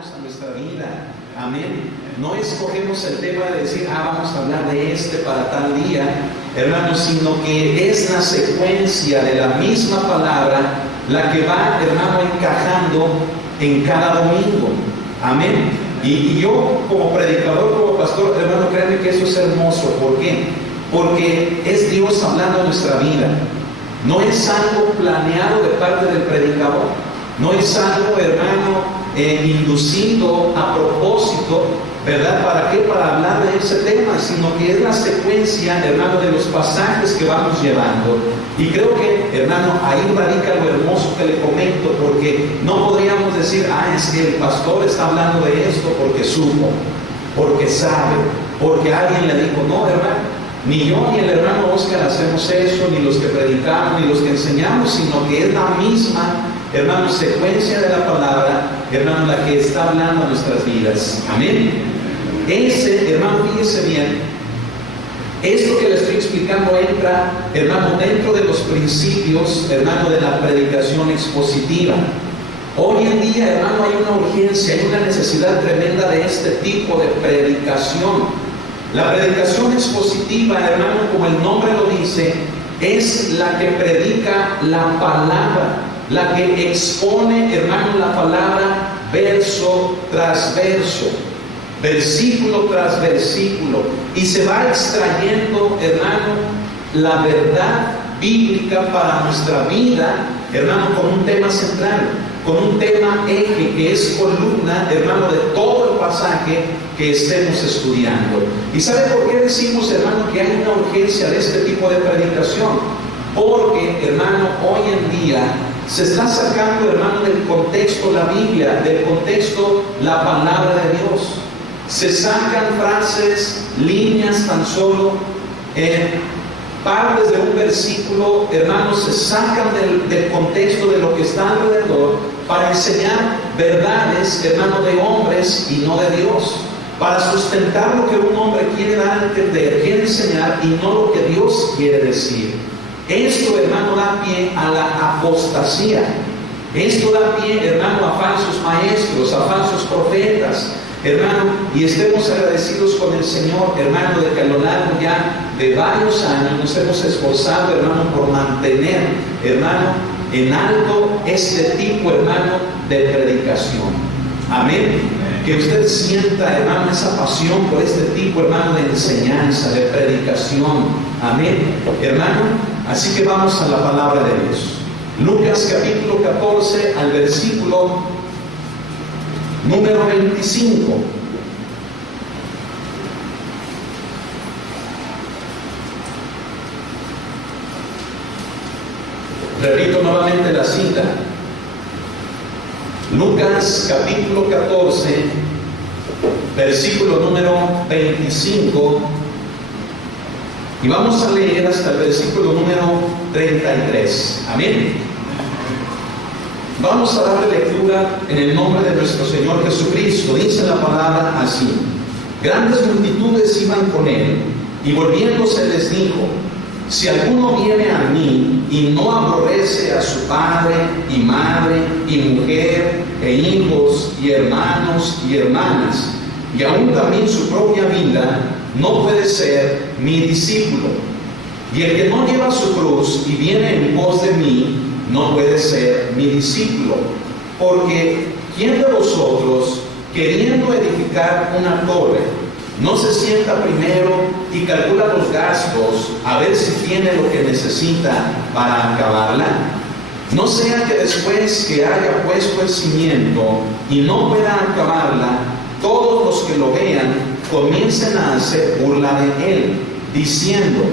aplicamos a nuestra vida. Amén. No escogemos el tema de decir, vamos a hablar de para tal día, hermanos, sino que es la secuencia de la misma palabra la que va, hermano, encajando en cada domingo. Amén. Y yo como predicador, como pastor, hermano, créanme que eso es hermoso. ¿Por qué? Porque es Dios hablando a nuestra vida. No es algo planeado de parte del predicador. No es algo, hermano, inducido a propósito, ¿verdad? ¿Para qué? Para hablar de ese tema, sino que es la secuencia, hermano, de los pasajes que vamos llevando. Y creo que, hermano, ahí radica lo hermoso que le comento, porque no podríamos decir, es que el pastor está hablando de esto porque supo, porque sabe, porque alguien le dijo. No, hermano, ni yo ni el hermano Oscar hacemos eso, ni los que predicamos, ni los que enseñamos, sino que es la misma, hermano, secuencia de la palabra, hermano, la que está hablando a nuestras vidas. Amén. Hermano, fíjese bien, esto que le estoy explicando entra, hermano, dentro de los principios, hermano, de la predicación expositiva. Hoy en día, hermano, hay una urgencia, hay una necesidad tremenda de este tipo de predicación. La predicación expositiva, hermano, como el nombre lo dice, es la que predica la palabra, la que expone, hermano, la palabra verso tras verso, versículo tras versículo, y se va extrayendo, hermano, la verdad bíblica para nuestra vida, hermano, con un tema central, con un tema eje que es columna, hermano, de todo el pasaje que estemos estudiando. ¿Y sabe por qué decimos, hermano, que hay una urgencia de este tipo de predicación? Porque, hermano, hoy en día se está sacando, hermano, del contexto la Biblia, del contexto la palabra de Dios. Se sacan frases, líneas tan solo, partes de un versículo, hermanos, se sacan del contexto de lo que está alrededor para enseñar verdades, hermano, de hombres y no de Dios, para sustentar lo que un hombre quiere dar a entender, quiere enseñar, y no lo que Dios quiere decir. Esto, hermano, da pie a la apostasía. Esto da pie, hermano, a falsos maestros, a falsos profetas, hermano, y estemos agradecidos con el Señor, hermano, de que a lo largo ya de varios años nos hemos esforzado, hermano, por mantener, hermano, en alto este tipo, hermano, de predicación. Amén. Que usted sienta, hermano, esa pasión por este tipo, hermano, de enseñanza, de predicación. Amén, hermano. Así que vamos a la palabra de Dios. Lucas capítulo 14 al versículo número 25. Repito nuevamente la cita. Lucas capítulo 14, versículo número 25. Y vamos a leer hasta el versículo número 33. Amén. Vamos a darle lectura en el nombre de nuestro Señor Jesucristo. Dice la palabra así: grandes multitudes iban con él, y volviéndose les dijo: si alguno viene a mí y no aborrece a su padre y madre y mujer e hijos y hermanos y hermanas, y aún también su propia vida, no puede ser mi discípulo. Y el que no lleva su cruz y viene en pos de mí, no puede ser mi discípulo. Porque ¿quién de vosotros, queriendo edificar una torre, no se sienta primero y calcula los gastos a ver si tiene lo que necesita para acabarla? No sea que después que haya puesto el cimiento y no pueda acabarla, todos los que lo vean comiencen a hacer burla de él, diciendo: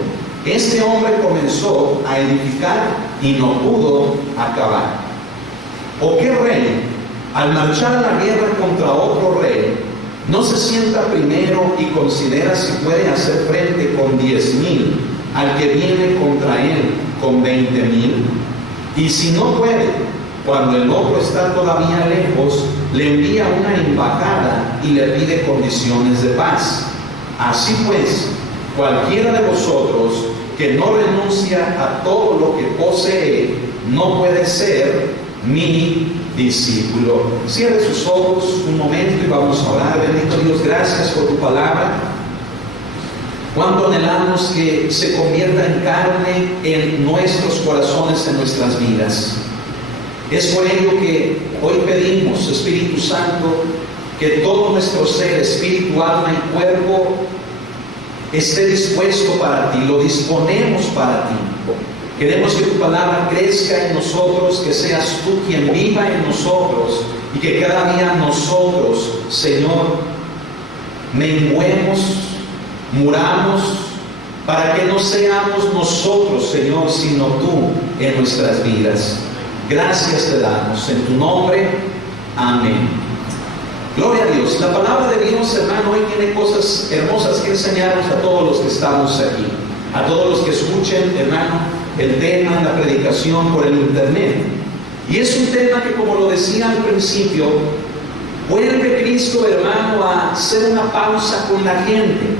este hombre comenzó a edificar y no pudo acabar. ¿O qué rey, al marchar a la guerra contra otro rey, no se sienta primero y considera si puede hacer frente con 10,000 al que viene contra él con 20,000? Y si no puede, cuando el otro está todavía lejos, le envía una embajada y le pide condiciones de paz. Así pues, cualquiera de vosotros que no renuncia a todo lo que posee, no puede ser mi discípulo. Cierre sus ojos un momento y vamos a orar. Bendito Dios, gracias por tu palabra. Cuánto anhelamos que se convierta en carne en nuestros corazones, en nuestras vidas. Es por ello que hoy pedimos, Espíritu Santo, que todo nuestro ser, espíritu, alma y cuerpo, esté dispuesto para ti. Lo disponemos para ti. Queremos que tu palabra crezca en nosotros, que seas tú quien viva en nosotros y que cada día nosotros, Señor, menguemos, muramos, para que no seamos nosotros, Señor, sino tú en nuestras vidas. Gracias te damos en tu nombre. Amén. Gloria a Dios. La palabra de Dios, hermano, hoy tiene cosas hermosas que enseñarnos a todos los que estamos aquí, a todos los que escuchen, hermano, el tema, la predicación por el internet. Y es un tema que, como lo decía al principio, vuelve Cristo, hermano, a hacer una pausa con la gente.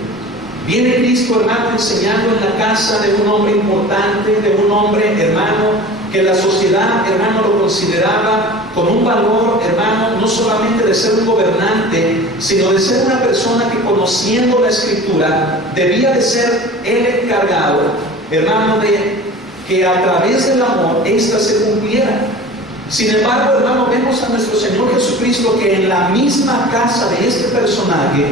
Viene Cristo, hermano, enseñando en la casa de un hombre importante, de un hombre, hermano, que la sociedad, hermano, lo consideraba con un valor, hermano, no solamente de ser un gobernante, sino de ser una persona que, conociendo la Escritura, debía de ser el encargado, hermano, de que a través del amor ésta se cumpliera. Sin embargo, hermano, vemos a nuestro Señor Jesucristo que en la misma casa de este personaje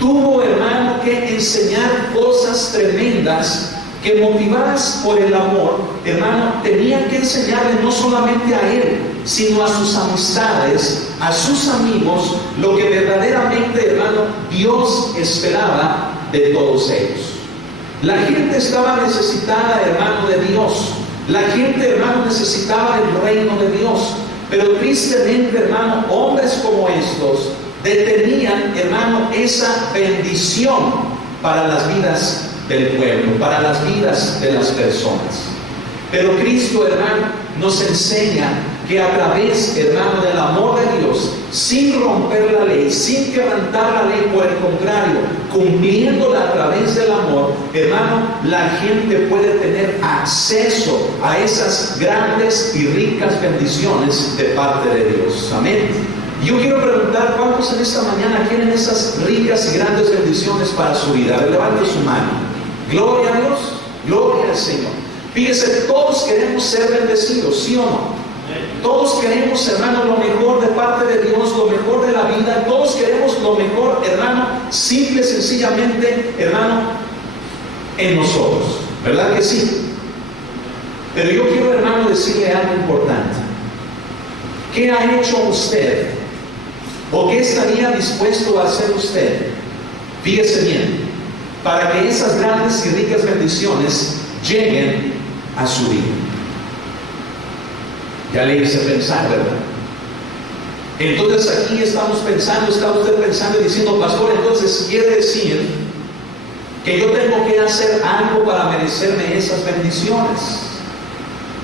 tuvo, hermano, que enseñar cosas tremendas que, motivadas por el amor, hermano, tenían que enseñarle no solamente a él, sino a sus amistades, a sus amigos, lo que verdaderamente, hermano, Dios esperaba de todos ellos. La gente estaba necesitada, hermano, de Dios. La gente, hermano, necesitaba el reino de Dios. Pero tristemente, hermano, hombres como estos detenían, hermano, esa bendición para las vidas del pueblo, para las vidas de las personas. Pero Cristo, hermano, nos enseña que a través, hermano, del amor de Dios, sin romper la ley, sin quebrantar la ley, por el contrario, cumpliéndola a través del amor, hermano, la gente puede tener acceso a esas grandes y ricas bendiciones de parte de Dios. Amén. Yo quiero preguntar, ¿cuántos en esta mañana quieren esas ricas y grandes bendiciones para su vida? Levante su mano. Gloria a Dios, gloria al Señor. Fíjese, todos queremos ser bendecidos, ¿sí o no? Todos queremos, hermano, lo mejor de parte de Dios, lo mejor de la vida. Todos queremos lo mejor, hermano, simple, sencillamente, hermano, en nosotros. ¿Verdad que sí? Pero yo quiero, hermano, decirle algo importante. ¿Qué ha hecho usted? ¿O qué estaría dispuesto a hacer usted? Fíjese bien, para que esas grandes y ricas bendiciones lleguen a su vida. Ya le hice pensar, ¿verdad? Entonces aquí estamos pensando, está usted pensando y diciendo, pastor, entonces quiere decir que yo tengo que hacer algo para merecerme esas bendiciones.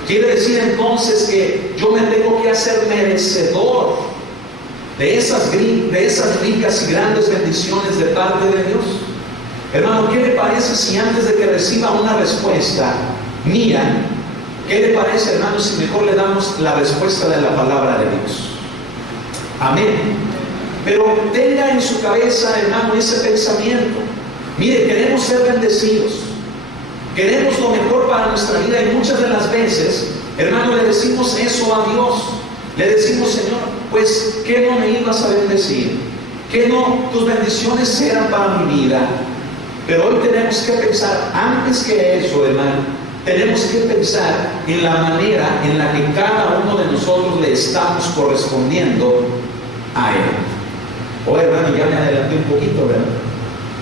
Quiere decir entonces que yo me tengo que hacer merecedor de esas ricas y grandes bendiciones de parte de Dios. Hermano, ¿qué le parece si antes de que reciba una respuesta mía, qué le parece, hermano, si mejor le damos la respuesta de la palabra de Dios? Amén. Pero tenga en su cabeza, hermano, ese pensamiento. Mire, queremos ser bendecidos. Queremos lo mejor para nuestra vida y muchas de las veces, hermano, le decimos eso a Dios. Le decimos, Señor, pues, ¿qué no me ibas a bendecir? ¿Qué no tus bendiciones eran para mi vida? Pero hoy tenemos que pensar, antes que eso, hermano, tenemos que pensar en la manera en la que cada uno de nosotros le estamos correspondiendo a Él. Oh, hermano, ya me adelanté un poquito, ¿verdad?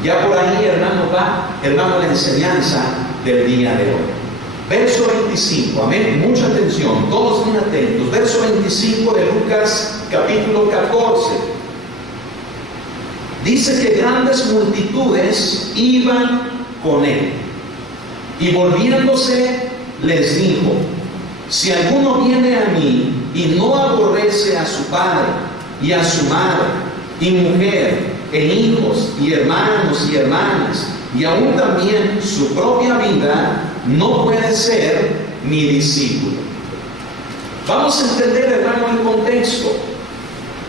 Ya por ahí, hermano, va, hermano, la enseñanza del día de hoy. Verso 25, amén, mucha atención, todos bien atentos. Verso 25 de Lucas, capítulo 14. Dice que grandes multitudes iban con él. Y volviéndose, les dijo: si alguno viene a mí y no aborrece a su padre y a su madre y mujer, e hijos y hermanos y hermanas, y aún también su propia vida, no puede ser mi discípulo. Vamos a entender, hermano, el contexto.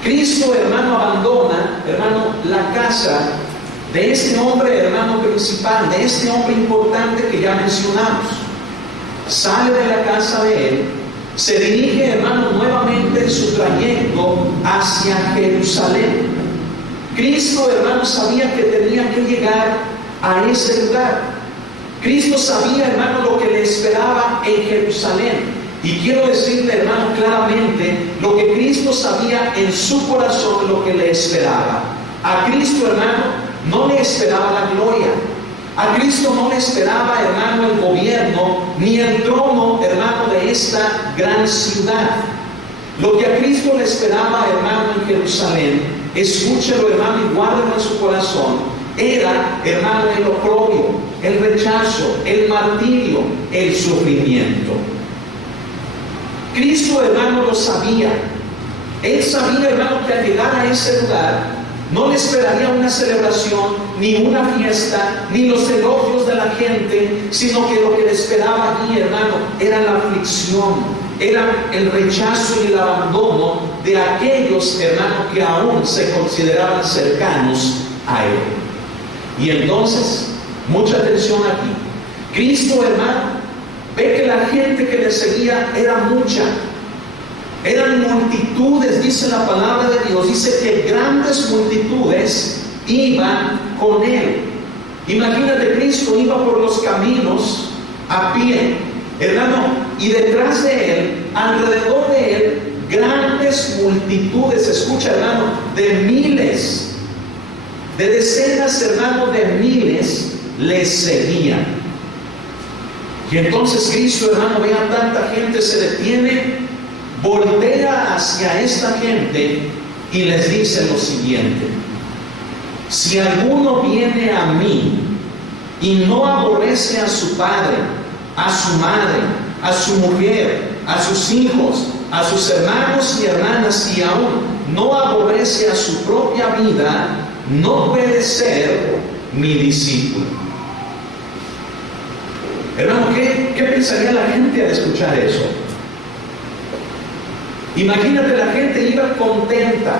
Cristo, hermano, abandona, hermano, la casa de este hombre, hermano, principal, de este hombre importante que ya mencionamos. Sale de la casa de él, se dirige, hermano, nuevamente en su trayecto hacia Jerusalén. Cristo, hermano, sabía que tenía que llegar a ese lugar. Cristo sabía, hermano, lo que le esperaba en Jerusalén. Y quiero decirle, hermano, claramente lo que Cristo sabía en su corazón, lo que le esperaba. A Cristo, hermano, no le esperaba la gloria. A Cristo no le esperaba, hermano, el gobierno, ni el trono, hermano, de esta gran ciudad. Lo que a Cristo le esperaba, hermano, en Jerusalén, escúchelo, hermano, y guárdelo en su corazón, era, hermano, el oprobio, el rechazo, el martirio, el sufrimiento. Cristo, hermano, lo sabía. Él sabía, hermano, que al llegar a ese lugar no le esperaría una celebración, ni una fiesta, ni los elogios de la gente, sino que lo que le esperaba allí, hermano, era la aflicción, era el rechazo y el abandono de aquellos, hermano, que aún se consideraban cercanos a él. Y entonces, mucha atención aquí. Cristo, hermano, ve que la gente que le seguía era mucha. Eran multitudes, dice la palabra de Dios. Dice que grandes multitudes iban con él. Imagínate, Cristo iba por los caminos a pie, hermano, y detrás de él, alrededor de él, grandes multitudes, escucha, hermano, de miles, de decenas, hermano, de miles le seguían. Y entonces Cristo, hermano, ve a tanta gente, se detiene, voltea hacia esta gente y les dice lo siguiente: si alguno viene a mí y no aborrece a su padre, a su madre, a su mujer, a sus hijos, a sus hermanos y hermanas, y aún no aborrece a su propia vida, no puede ser mi discípulo. Hermano, ¿qué pensaría la gente al escuchar eso? Imagínate, la gente iba contenta.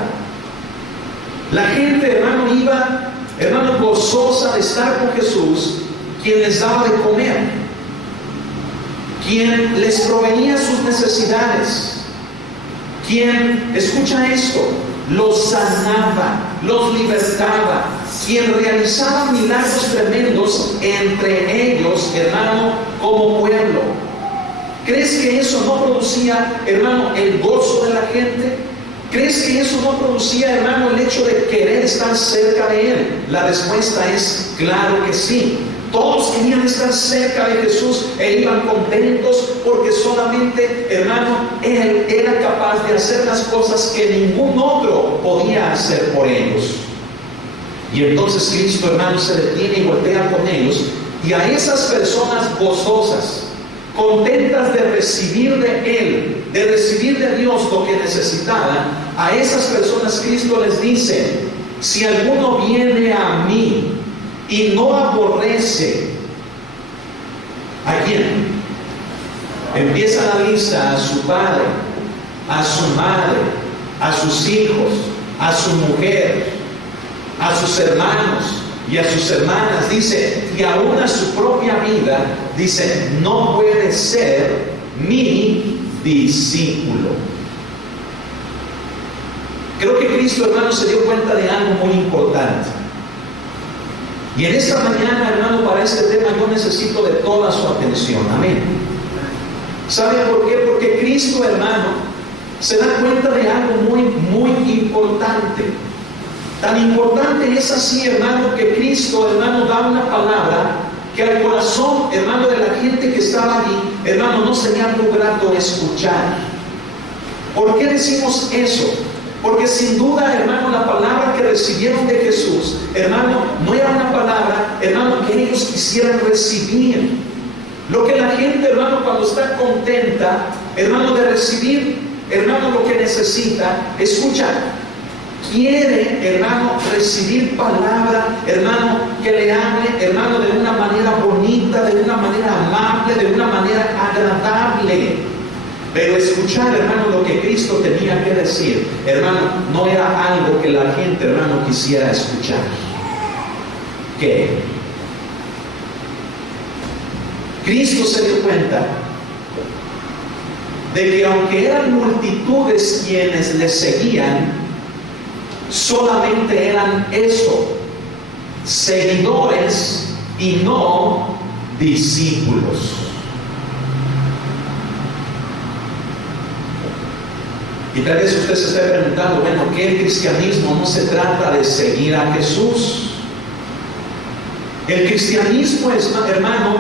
La gente, hermano, iba, hermano, gozosa de estar con Jesús, quien les daba de comer, quien les proveía sus necesidades, quien, escucha esto, los sanaba, los libertaba, quien realizaba milagros tremendos entre ellos, hermano, como pueblo. ¿Crees que eso no producía, hermano, el gozo de la gente? ¿Crees que eso no producía, hermano, el hecho de querer estar cerca de él? La respuesta es claro que sí. Todos querían estar cerca de Jesús e iban contentos porque solamente, hermano, él era capaz de hacer las cosas que ningún otro podía hacer por ellos. Y entonces Cristo, hermano, se detiene y voltea con ellos, y a esas personas gozosas, contentas de recibir de él, de recibir de Dios lo que necesitaban, a esas personas Cristo les dice: si alguno viene a mí y no aborrece, ¿a quién? Empieza la lista: a su padre, a su madre, a sus hijos, a su mujer, a sus hermanos y a sus hermanas, dice, y aún a su propia vida, dice, no puede ser mi discípulo. Creo que Cristo, hermano, se dio cuenta de algo muy importante. Y en esta mañana, hermano, para este tema yo necesito de toda su atención. Amén. ¿Sabe por qué? Porque Cristo, hermano, se da cuenta de algo muy, muy importante. Tan importante es así, hermano, que Cristo, hermano, da una palabra que al corazón, hermano, de la gente que estaba allí, hermano, no sería algo grato escuchar. ¿Por qué decimos eso? Porque sin duda, hermano, la palabra que recibieron de Jesús, hermano, no era una palabra, hermano, que ellos quisieran recibir. Lo que la gente, hermano, cuando está contenta, hermano, de recibir, hermano, lo que necesita, escucha, quiere, hermano, recibir palabra, hermano, que le hable, hermano, de una manera bonita, de una manera amable, de una manera agradable. Pero escuchar, hermano, lo que Cristo tenía que decir, hermano, no era algo que la gente, hermano, quisiera escuchar. ¿Qué? Cristo se dio cuenta de que aunque eran multitudes quienes le seguían, solamente eran eso, seguidores y no discípulos. Y tal vez usted se esté preguntando, bueno, ¿qué el cristianismo? No se trata de seguir a Jesús. El cristianismo es, hermano,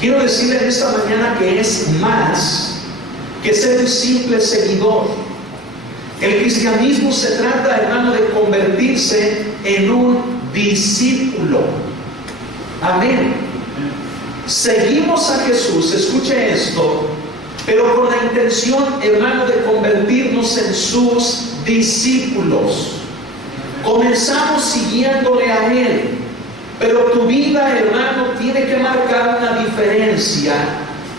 quiero decirle en esta mañana que es más que ser un simple seguidor. El cristianismo se trata, hermano, de convertirse en un discípulo. Amén. Seguimos a Jesús, escuche esto, pero con la intención, hermano, de convertirnos en sus discípulos. Comenzamos siguiéndole a Él, pero tu vida, hermano, tiene que marcar una diferencia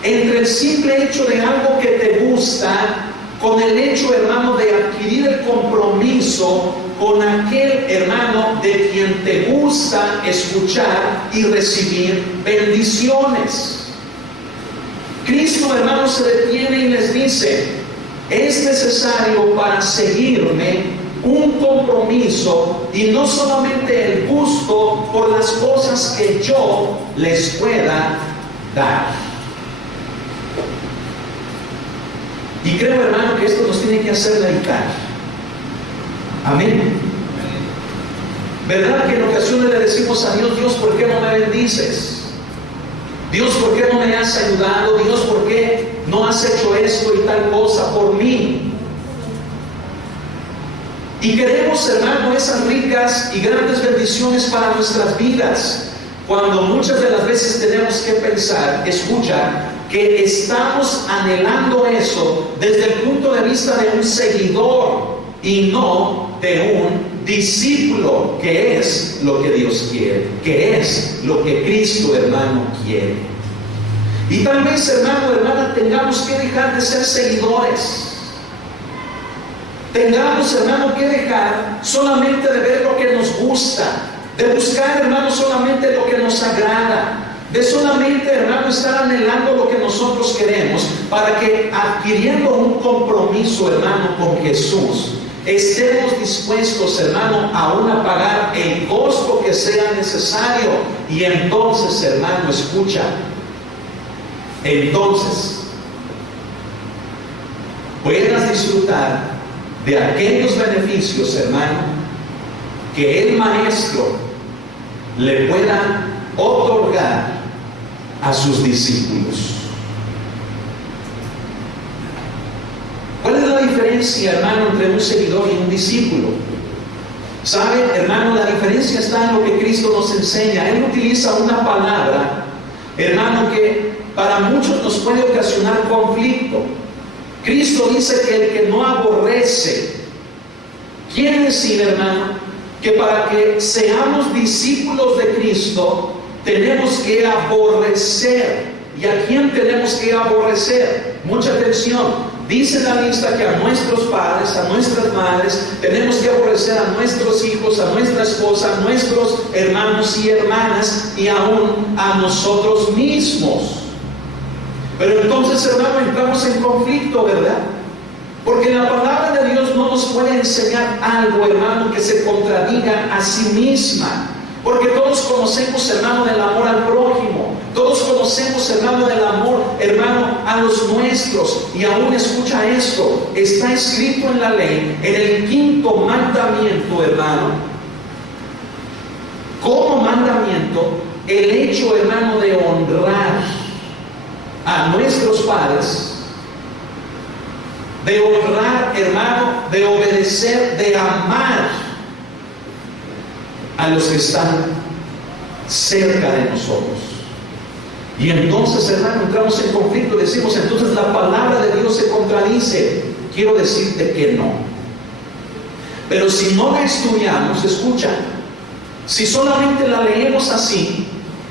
entre el simple hecho de algo que te gusta, con el hecho, hermano, de adquirir el compromiso con aquel, hermano, de quien te gusta escuchar y recibir bendiciones. Cristo, hermano, se detiene y les dice, es necesario para seguirme un compromiso y no solamente el gusto por las cosas que yo les pueda dar. Y creo, hermano, que esto nos tiene que hacer meditar. Amén. ¿Verdad que en ocasiones le decimos a Dios, Dios, ¿por qué no me bendices? Dios, ¿por qué no me has ayudado? Dios, ¿por qué no has hecho esto y tal cosa por mí? Y queremos, hermano, esas ricas y grandes bendiciones para nuestras vidas, cuando muchas de las veces tenemos que pensar, escucha, que estamos anhelando eso desde el punto de vista de un seguidor y no de un discípulo, que es lo que Dios quiere, que es lo que Cristo, hermano, quiere. Y tal vez, hermano, hermana, tengamos que dejar de ser seguidores. Tengamos, hermano, que dejar solamente de ver lo que nos gusta, de buscar, hermano, solamente lo que nos agrada, de solamente, hermano, estar anhelando lo que nosotros queremos, para que adquiriendo un compromiso, hermano, con Jesús, estemos dispuestos, hermano, aún a pagar el costo que sea necesario. Y entonces, hermano, escucha, entonces puedas disfrutar de aquellos beneficios, hermano, que el Maestro le pueda otorgar a sus discípulos. ¿Cuál es la diferencia, hermano, entre un seguidor y un discípulo? ¿Sabe, hermano? La diferencia está en lo que Cristo nos enseña. Él utiliza una palabra, hermano, que para muchos nos puede ocasionar conflicto. Cristo dice que el que no aborrece, quiere decir, hermano, que para que seamos discípulos de Cristo, tenemos que aborrecer. ¿Y a quién tenemos que aborrecer? Mucha atención. Dice la lista que a nuestros padres, a nuestras madres, tenemos que aborrecer a nuestros hijos, a nuestra esposa, a nuestros hermanos y hermanas, y aún a nosotros mismos. Pero entonces, hermano, entramos en conflicto, ¿verdad? Porque la palabra de Dios no nos puede enseñar algo, hermano, que se contradiga a sí misma. Porque todos conocemos, hermano, del amor al prójimo. Todos conocemos, hermano, del amor, hermano, a los nuestros. Y aún escucha esto, está escrito en la ley, en el 5º mandamiento, hermano, como mandamiento, el hecho, hermano, de honrar a nuestros padres, de honrar, hermano, de obedecer, de amar a los que están cerca de nosotros. Y entonces, hermano, entramos en conflicto, decimos, entonces la palabra de Dios se contradice. Quiero decirte que no. Pero si no la estudiamos, escucha, si solamente la leemos así,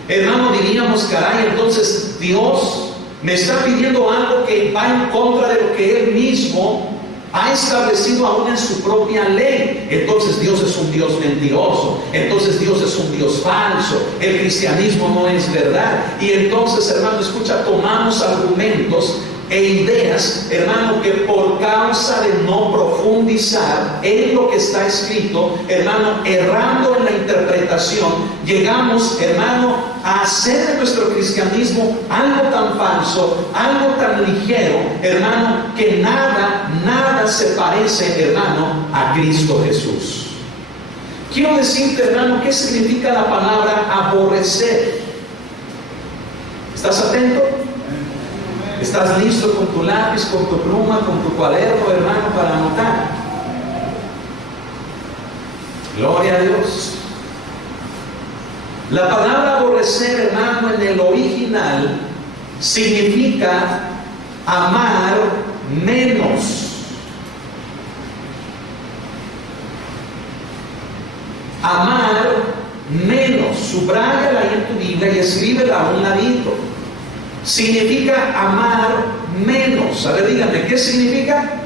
hermano, diríamos, caray, entonces Dios me está pidiendo algo que va en contra de lo que Él mismo ha establecido aún en su propia ley. Entonces Dios es un Dios mentiroso, entonces Dios es un Dios falso, el cristianismo no es verdad. Y entonces, hermano, escucha, tomamos argumentos e ideas, hermano, que por causa de no profundizar en lo que está escrito, hermano, errando en la interpretación, llegamos, hermano, a hacer de nuestro cristianismo algo tan falso, algo tan ligero, hermano, que nada se parece, hermano, a Cristo Jesús. Quiero decirte, hermano, ¿qué significa la palabra aborrecer? ¿Estás atento? ¿Estás listo con tu lápiz, con tu pluma, con tu cuaderno, hermano, para anotar? Gloria a Dios. La palabra aborrecer, hermano, en el original significa amar menos. Amar menos. Subráyala ahí en tu Biblia y escríbela a un ladito. Significa amar menos. A ver, díganme, ¿qué significa?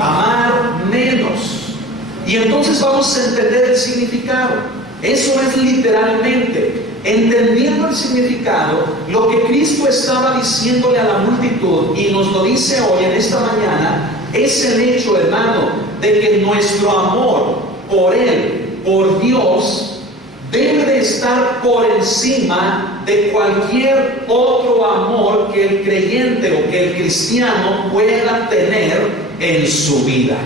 Amar menos. Y entonces vamos a entender el significado. Eso es literalmente, entendiendo el significado, lo que Cristo estaba diciéndole a la multitud, y nos lo dice hoy en esta mañana, es el hecho, hermano, de que nuestro amor por Él, por Dios, debe de estar por encima de cualquier otro amor que el creyente o que el cristiano pueda tener en su vida.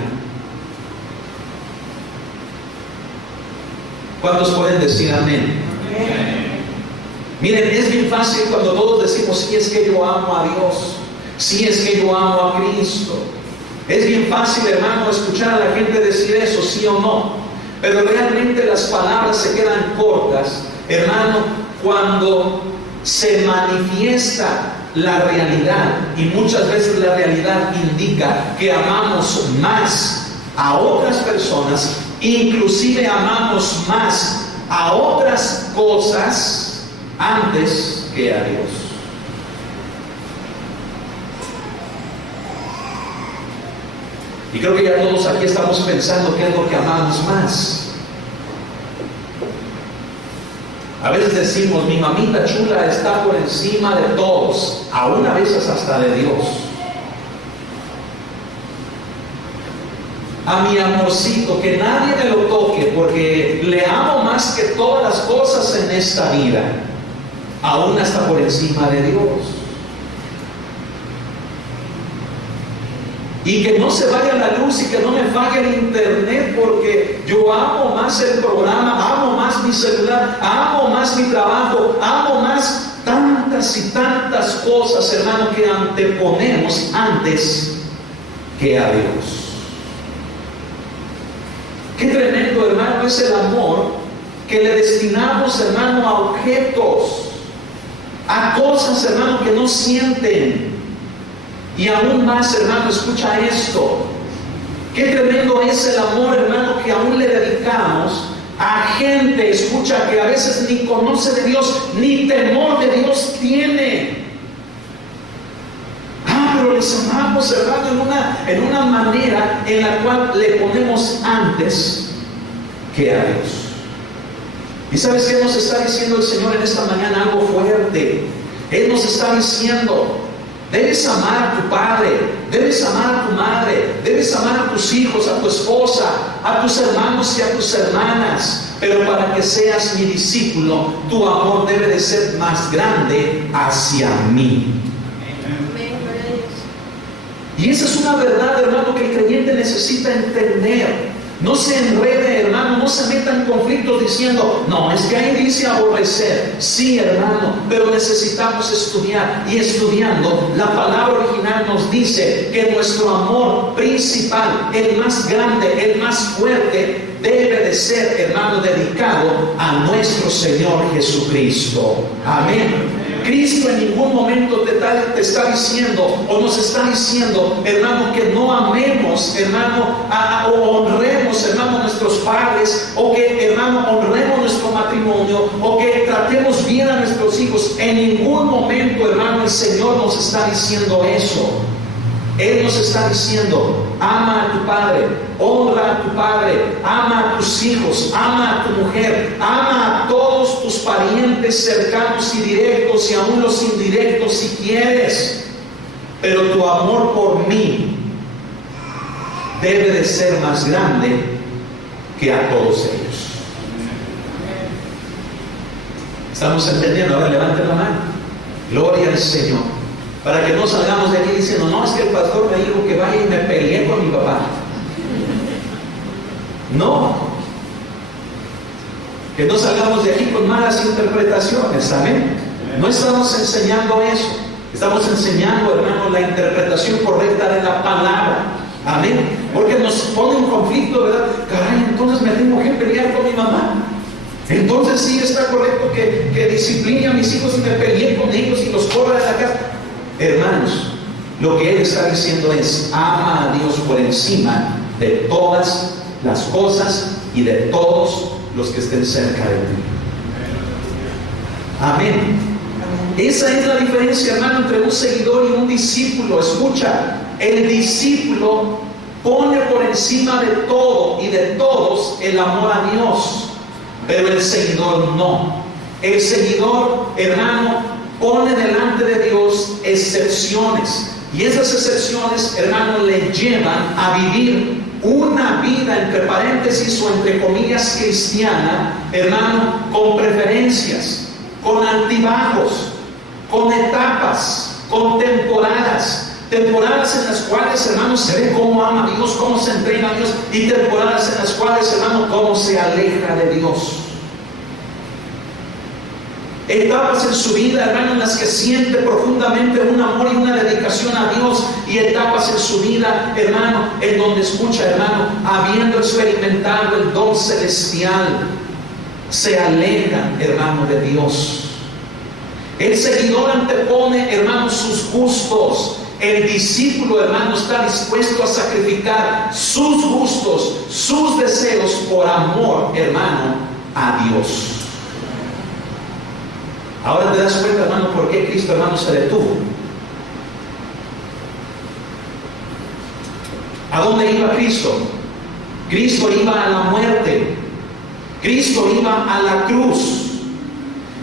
¿Cuántos pueden decir amén? Amén. Miren, es bien fácil cuando todos decimos, sí, es que yo amo a Dios, sí, es que yo amo a Cristo. Es bien fácil, hermano, escuchar a la gente decir eso, sí o no. Pero realmente las palabras se quedan cortas, hermano, cuando se manifiesta la realidad. Y muchas veces la realidad indica que amamos más a otras personas, inclusive amamos más a otras cosas antes que a Dios. Y creo que ya todos aquí estamos pensando qué es lo que amamos más. A veces decimos, mi mamita chula está por encima de todos, aún a veces hasta de Dios. A mi amorcito, que nadie me lo toque, porque le amo más que todas las cosas en esta vida, aún hasta por encima de Dios. Y que no se vaya la luz y que no me falle el internet, porque yo amo más el programa, amo más mi celular, amo más mi trabajo, amo más tantas y tantas cosas, hermano, que anteponemos antes que a Dios. Qué tremendo, hermano, es el amor que le destinamos, hermano, a objetos, a cosas, hermano, que no sienten. Y aún más, hermano, escucha esto. Qué tremendo es el amor, hermano, que aún le dedicamos a gente, escucha, que a veces ni conoce de Dios, ni temor de Dios tiene. Pero les amamos, hermano, en una manera en la cual le ponemos antes que a Dios. ¿Y sabes qué nos está diciendo el Señor en esta mañana? Algo fuerte. Él nos está diciendo, debes amar a tu padre, debes amar a tu madre, debes amar a tus hijos, a tu esposa, a tus hermanos y a tus hermanas. Pero para que seas mi discípulo, tu amor debe de ser más grande hacia mí. Y esa es una verdad, hermano, que el creyente necesita entender. No se enrede, hermano, no se meta en conflictos diciendo, no, es que ahí dice aborrecer. Sí, hermano, pero necesitamos estudiar. Y estudiando, la palabra original nos dice que nuestro amor principal, el más grande, el más fuerte, debe de ser, hermano, dedicado a nuestro Señor Jesucristo. Amén. Cristo en ningún momento te está diciendo o nos está diciendo, hermano, que no amemos, hermano, o honremos honremos, hermano, nuestros padres, o que, hermano, honremos nuestro matrimonio, o que tratemos bien a nuestros hijos. En ningún momento, hermano, el Señor nos está diciendo eso. Él nos está diciendo: ama a tu padre, honra a tu padre, ama a tus hijos, ama a tu mujer, ama a todos tus parientes cercanos y directos, y aún los indirectos si quieres. Pero tu amor por mí debe de ser más grande que a todos ellos. ¿Estamos entendiendo? Ahora levanten la mano. Gloria al Señor. Para que no salgamos de aquí diciendo: no, es que el pastor me dijo que vaya y me peleé con mi papá. No. Que no salgamos de aquí con malas interpretaciones. Amén. No estamos enseñando eso. Estamos enseñando, hermano, la interpretación correcta de la palabra. Amén. Porque nos pone en conflicto, ¿verdad? Caray, entonces me tengo que pelear con mi mamá. Entonces sí está correcto que discipline a mis hijos y me peleé con ellos y los corra de la casa. Hermanos, lo que Él está diciendo es: ama a Dios por encima de todas las cosas y de todos los que estén cerca de ti. Amén. Esa es la diferencia, hermano, entre un seguidor y un discípulo. Escucha, el discípulo pone por encima de todo y de todos el amor a Dios, pero el seguidor no. El seguidor, hermano, pone delante de Dios excepciones, y esas excepciones, hermano, le llevan a vivir una vida, entre paréntesis o entre comillas, cristiana, hermano, con preferencias, con altibajos, con etapas, con temporadas en las cuales, hermano, se ve cómo ama a Dios, cómo se entrega a Dios, y temporadas en las cuales, hermano, cómo se aleja de Dios. Etapas en su vida, hermano, en las que siente profundamente un amor y una dedicación a Dios, y etapas en su vida, hermano, en donde escucha, hermano, habiendo experimentado el don celestial, se alejan, hermano, de Dios. El seguidor antepone, hermano, sus gustos. El discípulo, hermano, está dispuesto a sacrificar sus gustos, sus deseos por amor, hermano, a Dios. Ahora te das cuenta, hermano, por qué Cristo, hermano, se detuvo. ¿A dónde iba Cristo? Cristo iba a la muerte. Cristo iba a la cruz.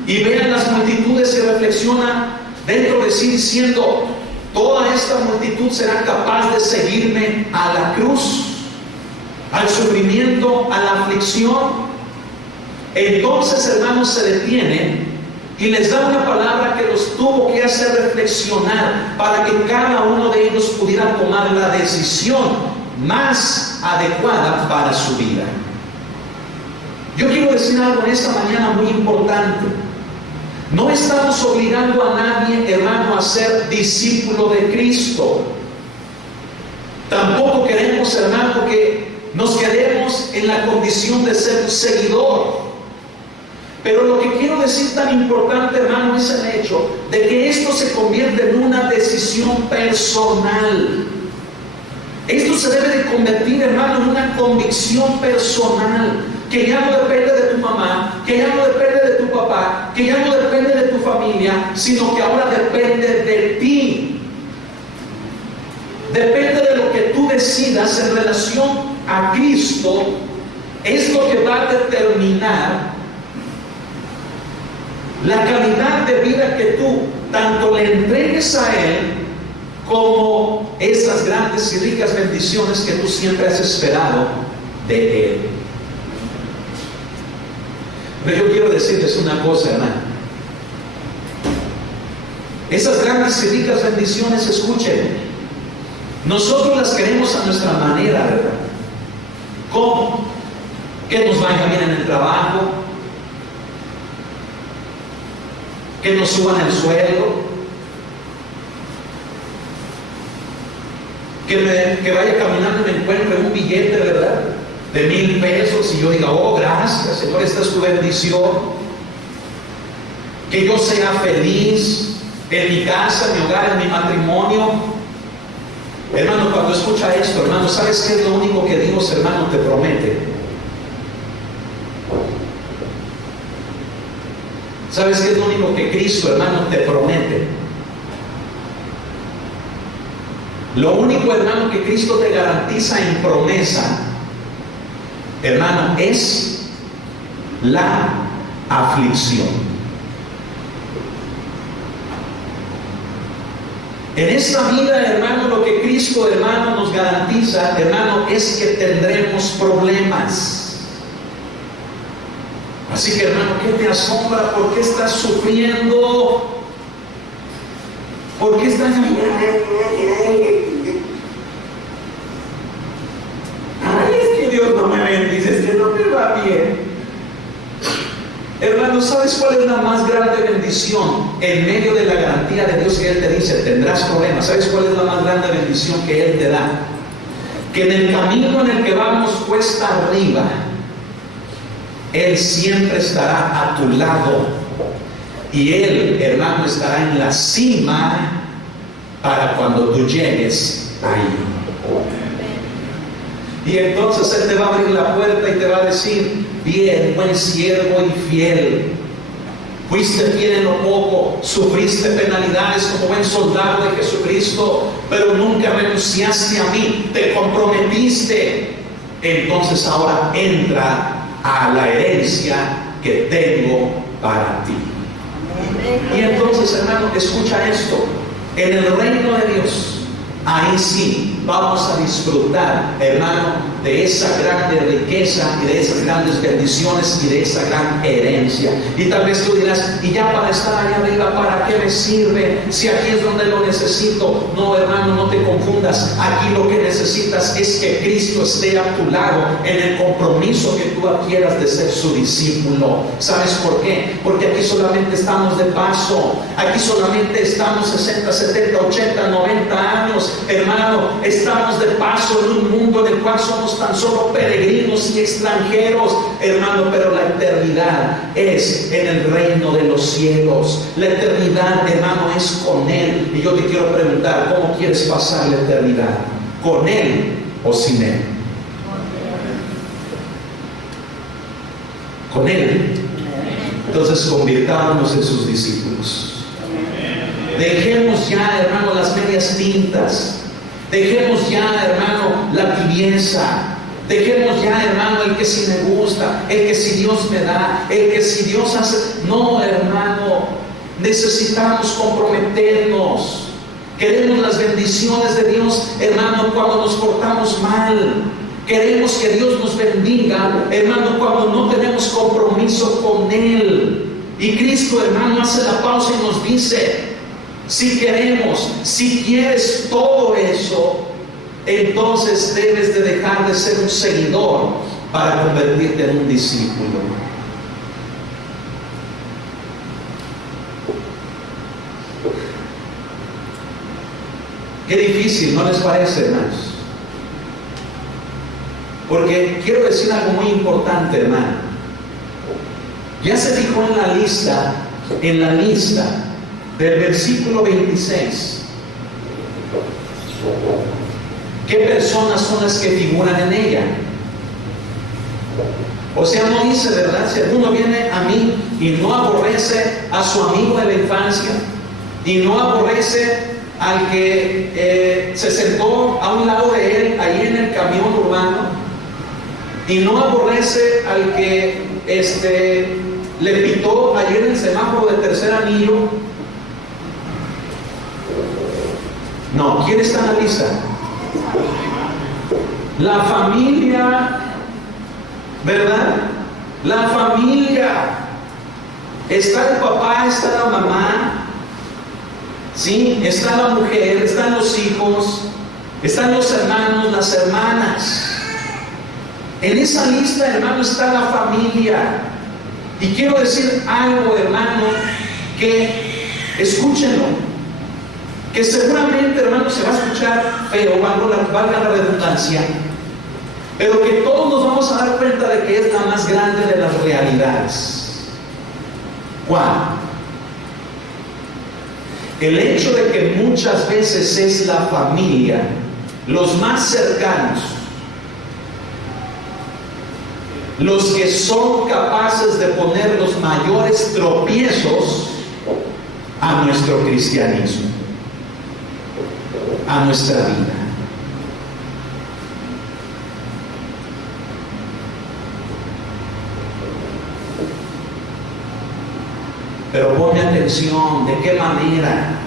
Y vean las multitudes y reflexiona dentro de sí diciendo: toda esta multitud será capaz de seguirme a la cruz, al sufrimiento, a la aflicción. Entonces, hermanos, se detiene y les da una palabra que los tuvo que hacer reflexionar para que cada uno de ellos pudiera tomar la decisión más adecuada para su vida. Yo quiero decir algo en esta mañana muy importante. No estamos obligando a nadie, hermano, a ser discípulo de Cristo. Tampoco queremos, hermano, que nos quedemos en la condición de ser un seguidor. Pero lo que quiero decir tan importante, hermano, es el hecho de que esto se convierte en una decisión personal. Esto se debe de convertir, hermano, en una convicción personal, que ya no depende de tu mamá, que ya no depende de tu papá, que ya no depende de tu familia, sino que ahora depende de ti. Depende de lo que tú decidas en relación a Cristo. Es lo que va a determinar la calidad de vida que tú tanto le entregues a Él, como esas grandes y ricas bendiciones que tú siempre has esperado de Él. Pero yo quiero decirles una cosa, hermano. Esas grandes y ricas bendiciones, escuchen, nosotros las queremos a nuestra manera, ¿verdad? ¿Cómo? Que nos vaya bien en el trabajo, que nos suban el sueldo, que vaya caminando y me encuentre un billete, ¿verdad?, de 1,000 pesos y yo diga: oh, gracias, Señor, esta es tu bendición. Que yo sea feliz en mi casa, en mi hogar, en mi matrimonio. Hermano, cuando escucha esto, hermano, ¿sabes qué es lo único que Dios, hermano, te promete? ¿Sabes qué es lo único que Cristo, hermano, te promete? Lo único, hermano, que Cristo te garantiza en promesa, hermano, es la aflicción. En esta vida, hermano, lo que Cristo, hermano, nos garantiza, hermano, es que tendremos problemas. Así que, hermano, ¿qué te asombra? ¿Por qué estás sufriendo? ¿Por qué estás... Ay, es que Dios no me bendice, es que no me va bien. Hermano, ¿sabes cuál es la más grande bendición en medio de la garantía de Dios que Él te dice, tendrás problemas? ¿Sabes cuál es la más grande bendición que Él te da? Que en el camino en el que vamos cuesta arriba, Él siempre estará a tu lado. Y Él, hermano, estará en la cima para cuando tú llegues ahí. Y entonces Él te va a abrir la puerta y te va a decir, bien, buen siervo y fiel. Fuiste fiel en lo poco, sufriste penalidades como buen soldado de Jesucristo, pero nunca renunciaste a mí, te comprometiste. Entonces ahora entra a la herencia que tengo para ti. Y entonces, hermano, escucha esto. En el reino de Dios, ahí sí vamos a disfrutar, hermano, de esa grande riqueza y de esas grandes bendiciones y de esa gran herencia. Y tal vez tú dirás, y ya para estar allá arriba, ¿para qué me sirve? Si aquí es donde lo necesito. No, hermano, no te confundas. Aquí lo que necesitas es que Cristo esté a tu lado en el compromiso que tú adquieras de ser su discípulo. ¿Sabes por qué? Porque aquí solamente estamos de paso. Aquí solamente estamos 60, 70, 80, 90 años. Hermano, estamos de paso en un mundo en el cual somos tan solo peregrinos y extranjeros, hermano, pero la eternidad es en el reino de los cielos. La eternidad, hermano, es con Él. Y yo te quiero preguntar, ¿cómo quieres pasar la eternidad? ¿Con Él o sin Él? Con Él. Entonces convirtámonos en sus discípulos. Dejemos ya, hermano, las medias tintas. Dejemos ya, hermano, la tibieza. Dejemos ya, hermano, el que si me gusta, el que si Dios me da, el que si Dios hace. No, hermano, necesitamos comprometernos. Queremos las bendiciones de Dios, hermano, cuando nos portamos mal. Queremos que Dios nos bendiga, hermano, cuando no tenemos compromiso con Él. Y Cristo, hermano, hace la pausa y nos dice, si queremos, si quieres todo eso, entonces debes de dejar de ser un seguidor para convertirte en un discípulo. Qué difícil, ¿no les parece, hermanos? Porque quiero decir algo muy importante, hermano. Ya se fijó en la lista del versículo 26. ¿Qué personas son las que figuran en ella? O sea, no dice, ¿verdad? Si alguno viene a mí y no aborrece a su amigo de la infancia, y no aborrece al que se sentó a un lado de él, ahí en el camión urbano, y no aborrece al que le pitó allí en el semáforo de tercer anillo. No, ¿quién está en la lista? La familia, ¿verdad? La familia. Está el papá, está la mamá, ¿sí? Está la mujer, están los hijos, están los hermanos, las hermanas. En esa lista, hermano, está la familia. Y quiero decir algo, hermano, que escúchenlo, que seguramente, hermano, se va a escuchar feo, valga la redundancia, pero que todos nos vamos a dar cuenta de que es la más grande de las realidades. ¿Cuál? El hecho de que muchas veces es la familia los más cercanos, los que son capaces de poner los mayores tropiezos a nuestro cristianismo, a nuestra vida. Pero ponme atención, ¿de qué manera?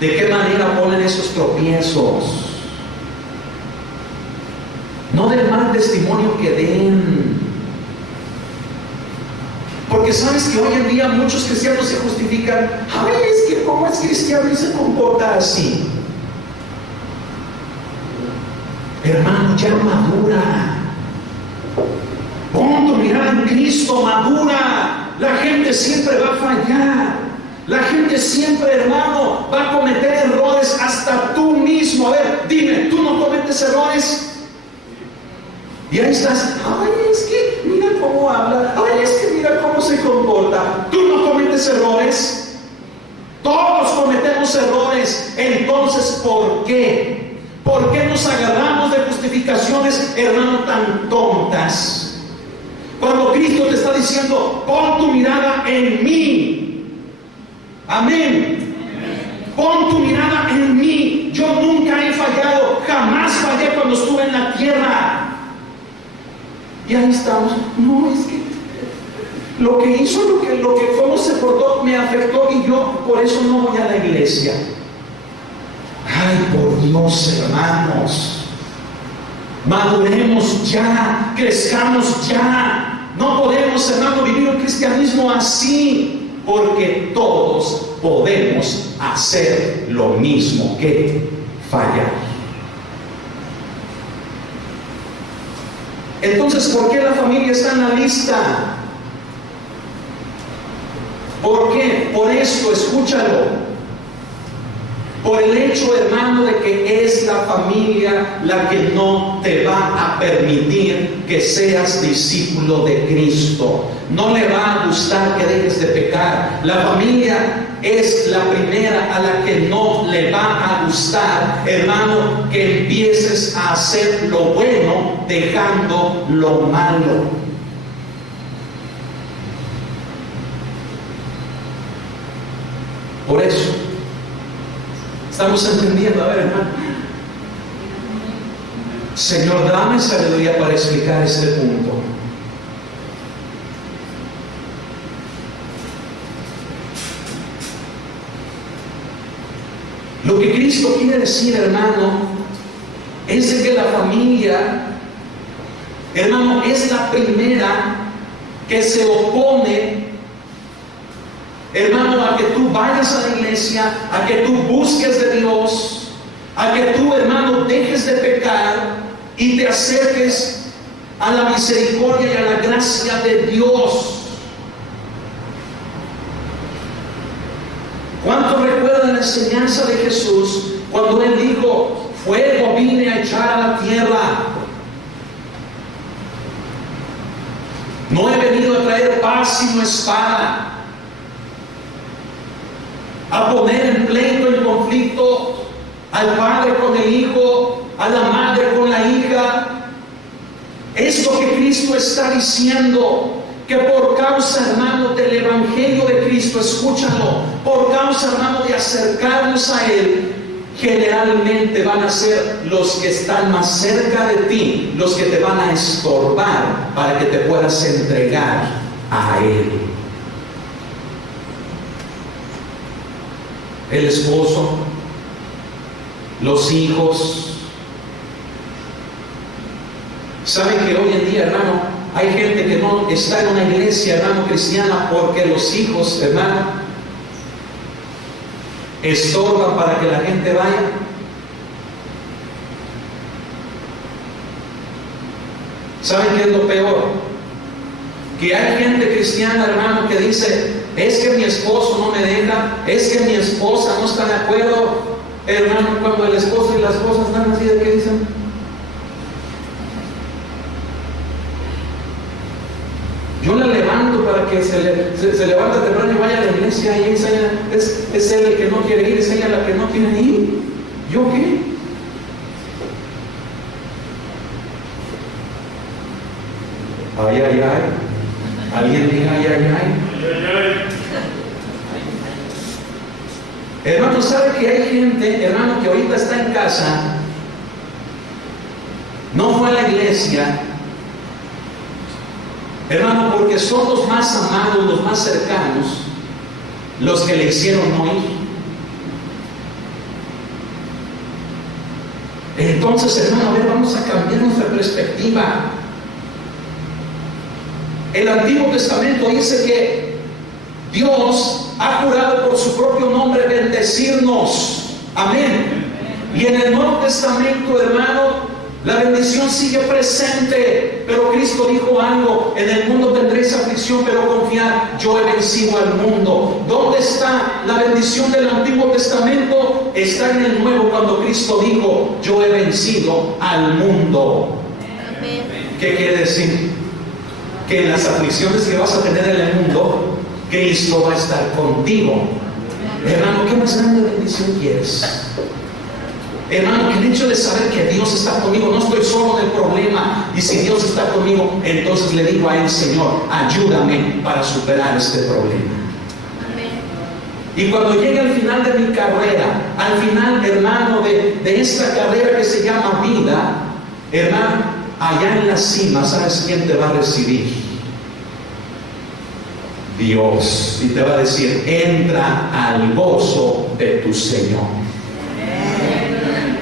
¿De qué manera ponen esos tropiezos? No del mal testimonio que den. Porque sabes que hoy en día muchos cristianos se justifican. Ay, es que como es cristiano y se comporta así. Hermano, ya madura. Pon tu mirada en Cristo, madura. La gente siempre va a fallar. La gente siempre, hermano, va a cometer errores, hasta tú mismo. A ver, dime, ¿tú no cometes errores? Y ahí estás, ay, es que mira cómo habla, ay, es que mira cómo se comporta. ¿Tú no cometes errores? Todos cometemos errores. Entonces, ¿por qué? ¿Por qué nos agarramos de justificaciones, hermano, tan tontas? Cuando Cristo te está diciendo, pon tu mirada en mí. Amén. Pon tu mirada en mí. Yo nunca he fallado, jamás fallé cuando estuve en la tierra. Y ahí estamos. No, es que lo que hizo, lo que cómo se portó, me afectó y yo por eso no voy a la iglesia. Ay, por Dios, hermanos. Maduremos ya, crezcamos ya. No podemos, hermano, vivir un cristianismo así, porque todos podemos hacer lo mismo que fallar. Entonces, ¿por qué la familia está en la lista? ¿Por qué? Por esto, escúchalo. Por el hecho, hermano, de que es la familia la que no te va a permitir que seas discípulo de Cristo. No le va a gustar que dejes de pecar. La familia es la primera a la que no le va a gustar, hermano, que empieces a hacer lo bueno dejando lo malo. Por eso estamos entendiendo. A ver, hermano, Señor, dame sabiduría para explicar este punto. Lo que Cristo quiere decir, hermano, es de que la familia, hermano, es la primera que se opone, hermano, a que tú vayas a la iglesia, a que tú busques de Dios, a que tú, hermano, dejes de pecar y te acerques a la misericordia y a la gracia de Dios. ¿Cuántos recuerdan la enseñanza de Jesús cuando Él dijo, fuego vine a echar a la tierra? No he venido a traer paz sino espada, a poner en pleito, en conflicto, al padre con el hijo, a la madre con la hija. Es lo que Cristo está diciendo, que por causa, hermano, del Evangelio de Cristo, escúchalo, por causa, hermano, de acercarnos a Él, generalmente van a ser los que están más cerca de ti, los que te van a estorbar para que te puedas entregar a Él. El esposo, los hijos. ¿Saben que hoy en día, hermano, hay gente que no está en una iglesia, hermano, cristiana, porque los hijos, hermano, estorban para que la gente vaya? ¿Saben qué es lo peor? Que hay gente cristiana, hermano, que dice, es que mi esposo no me deja, es que mi esposa no está de acuerdo. Hermano, cuando el esposo y la esposa están así, ¿de qué dicen? Yo la levanto para que se levante temprano y vaya a la iglesia, y es él el que no quiere ir, es ella la que no quiere ir. ¿Yo qué? Ay, ay, ay. Alguien diga ay, ay, ay. Hermano, ¿sabe que hay gente, hermano, que ahorita está en casa, no fue a la iglesia, hermano, porque son los más amados, los más cercanos, los que le hicieron no ir? Entonces, hermano, a ver, vamos a cambiar nuestra perspectiva. El Antiguo Testamento dice que Dios ha jurado por su propio nombre bendecirnos. Amén. Y en el Nuevo Testamento, hermano, la bendición sigue presente. Pero Cristo dijo algo: en el mundo tendréis aflicción, pero confiad, yo he vencido al mundo. ¿Dónde está la bendición del Antiguo Testamento? Está en el Nuevo, cuando Cristo dijo: yo he vencido al mundo. Amén. ¿Qué quiere decir? Que en las aflicciones que vas a tener en el mundo, Cristo va a estar contigo. Hermano, ¿qué más grande bendición quieres? Hermano, que el hecho de saber que Dios está conmigo, no estoy solo en el problema, y si Dios está conmigo, entonces le digo a Él: Señor, ayúdame para superar este problema. Y cuando llegue al final de mi carrera, al final, hermano, de esta carrera que se llama vida, hermano, allá en la cima, ¿sabes quién te va a recibir? Dios. Y te va a decir: entra al gozo de tu Señor.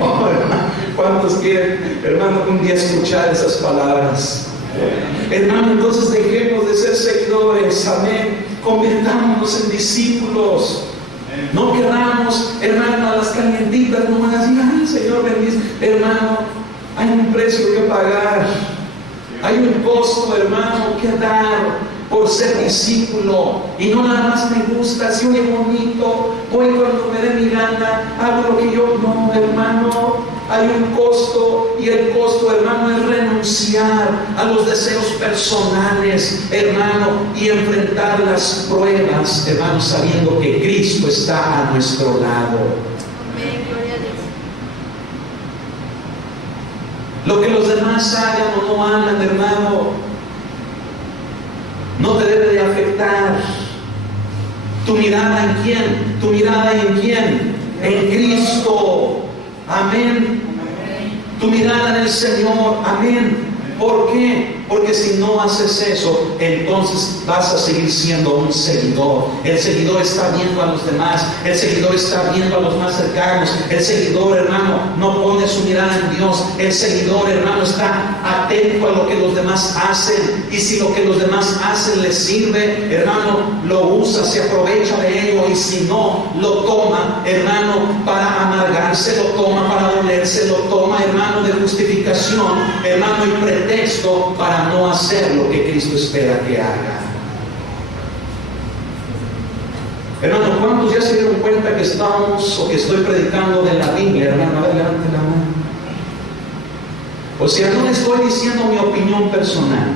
Oh, hermano, ¿cuántos quieren, hermano, un día escuchar esas palabras? Hermano, entonces dejemos de ser seguidores. Amén. Convirtámonos en discípulos. No queramos, hermano, a las calientitas nomás decir: ay, Señor, bendice. Hermano, hay un precio que pagar, hay un costo, hermano, que dar por ser discípulo. Y no nada más me gusta, si oye bonito, voy cuando me dé mi gana, hago lo que yo. No, hermano, hay un costo, y el costo, hermano, es renunciar a los deseos personales, hermano, y enfrentar las pruebas, hermano, sabiendo que Cristo está a nuestro lado. Amén, gloria a Dios. Lo que los demás hagan o no hagan, hermano, no te debe de afectar. ¿Tu mirada en quién? ¿Tu mirada en quién? En Cristo. Amén. Tu mirada en el Señor. Amén. ¿Por qué? Porque si no haces eso, entonces vas a seguir siendo un seguidor. El seguidor está viendo a los demás, el seguidor está viendo a los más cercanos. El seguidor, hermano, no pone su mirada en Dios. El seguidor, hermano, está atento a lo que los demás hacen, y si lo que los demás hacen les sirve, hermano, lo usa, se aprovecha de ello. Y si no, lo toma, hermano, para amargarse, lo toma para dolerse, lo toma, hermano, de justificación, hermano, y pretexto para no hacer lo que Cristo espera que haga. Hermano, ¿cuántos ya se dieron cuenta que estamos, o que estoy predicando de la Biblia? Hermano, a ver, levante la mano. O sea, no le estoy diciendo mi opinión personal.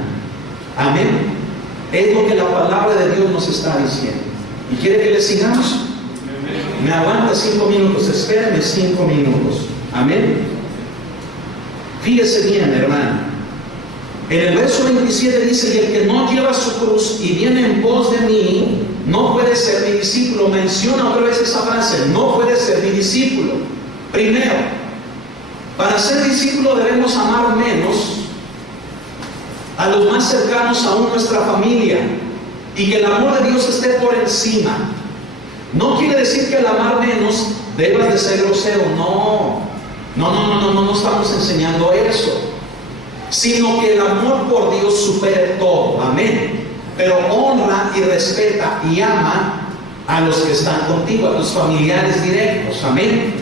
Amén. Es lo que la palabra de Dios nos está diciendo. ¿Y quiere que le sigamos? Me aguanta 5 minutos, espérame 5 minutos. Amén. Fíjese bien, hermano. En el verso 27 dice: y el que no lleva su cruz y viene en pos de mí, no puede ser mi discípulo. Menciona otra vez esa frase: no puede ser mi discípulo. Primero, para ser discípulo debemos amar menos a los más cercanos, aún nuestra familia, y que el amor de Dios esté por encima. No quiere decir que al amar menos debas de ser grosero. No estamos enseñando eso, sino que el amor por Dios supere todo. Amén. Pero honra y respeta y ama a los que están contigo, a tus familiares directos. Amén.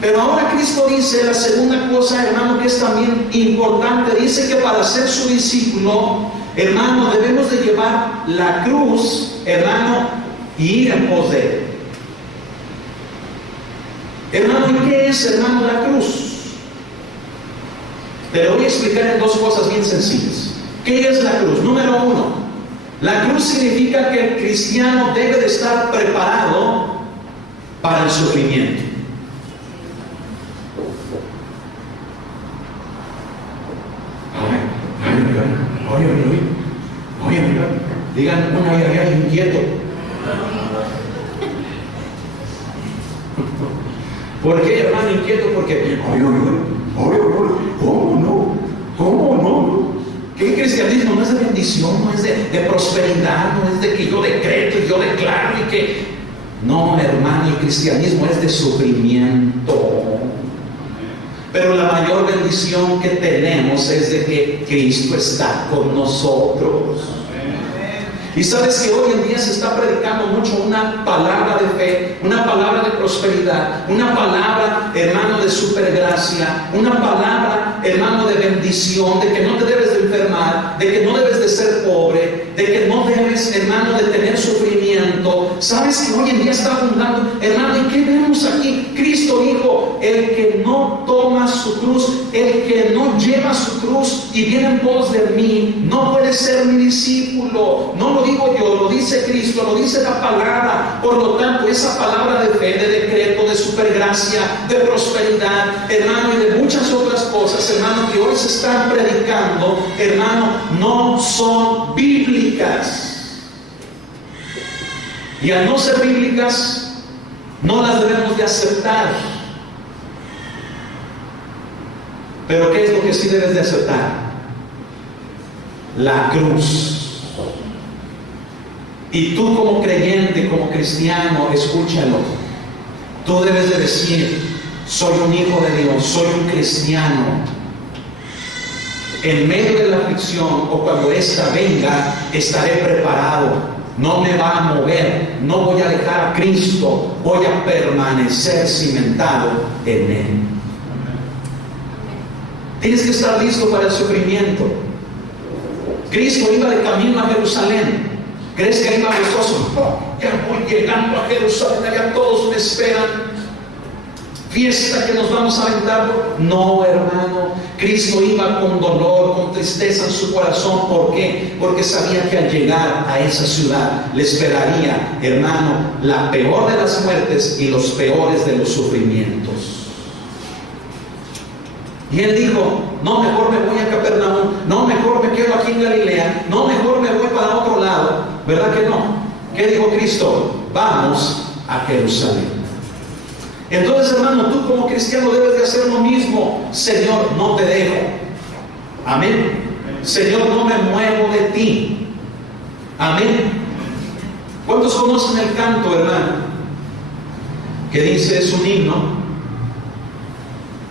Pero ahora Cristo dice la segunda cosa, hermano, que es también importante. Dice que para ser su discípulo, hermano, debemos de llevar la cruz, hermano, y ir en pos de Él. Hermano, ¿y qué es, hermano, la cruz? Te lo voy a explicar en 2 cosas bien sencillas. ¿Qué es la cruz? Número 1, la cruz significa que el cristiano debe de estar preparado para el sufrimiento. Oye, digan un ay, inquieto. ¿Por qué, hermano, inquieto? Porque, ¿cómo no? Que el cristianismo no es de bendición, no es de prosperidad, no es de que yo decreto y yo declaro y que... No, hermano, el cristianismo es de sufrimiento. Pero la mayor bendición que tenemos es de que Cristo está con nosotros. Y sabes que hoy en día se está predicando mucho una palabra de fe, una palabra de prosperidad, una palabra, hermano, de supergracia, una palabra, hermano, de bendición, de que no te debes de enfermar, de que no debes de ser pobre, de que no debes, hermano, de tener sufrimiento. Sabes que hoy en día está abundando, hermano, ¿y qué vemos aquí? Cristo dijo, el que no toma su cruz, el que no lleva su cruz y viene en pos de mí, no puede ser mi discípulo. No lo digo yo, lo dice Cristo, lo dice la palabra. Por lo tanto, esa palabra de fe, de decreto, de supergracia, de prosperidad, hermano, y de muchas otras cosas, hermano, que hoy se están predicando, hermano, no son bíblicas. Y al no ser bíblicas, no las debemos de aceptar. Pero ¿qué es lo que sí debes de aceptar? La cruz. Y tú como creyente, como cristiano, escúchalo. Tú debes de decir, soy un hijo de Dios, soy un cristiano. En medio de la aflicción o cuando ésta venga, estaré preparado. No me va a mover, no voy a dejar a Cristo, voy a permanecer cimentado en Él. Tienes que estar listo para el sufrimiento. Cristo iba de camino a Jerusalén. ¿Crees que iba gozoso? No, ya voy llegando a Jerusalén, allá todos me esperan. Fiesta que nos vamos a aventar. No, hermano. Cristo iba con dolor, con tristeza en su corazón. ¿Por qué? Porque sabía que al llegar a esa ciudad le esperaría, hermano, la peor de las muertes y los peores de los sufrimientos. Y él dijo, no, mejor me voy a Capernaum, no, mejor me quedo aquí en Galilea, no, mejor me voy para otro lado. ¿Verdad que no? ¿Qué dijo Cristo? Vamos a Jerusalén. Entonces, hermano, tú como cristiano debes de hacer lo mismo. Señor, no te dejo. Amén. Señor, no me muevo de ti. Amén. ¿Cuántos conocen el canto, hermano? Que dice, es un himno,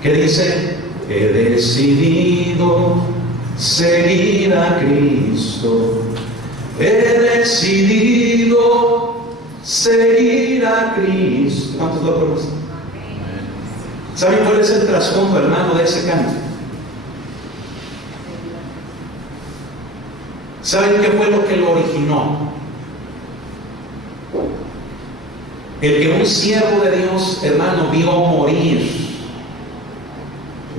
que dice, he decidido seguir a Cristo. He decidido seguir a Cristo. ¿Cuántos lo conocen? ¿Saben cuál es el trasfondo, hermano, de ese canto? ¿Saben qué fue lo que lo originó? El que un siervo de Dios, hermano, vio morir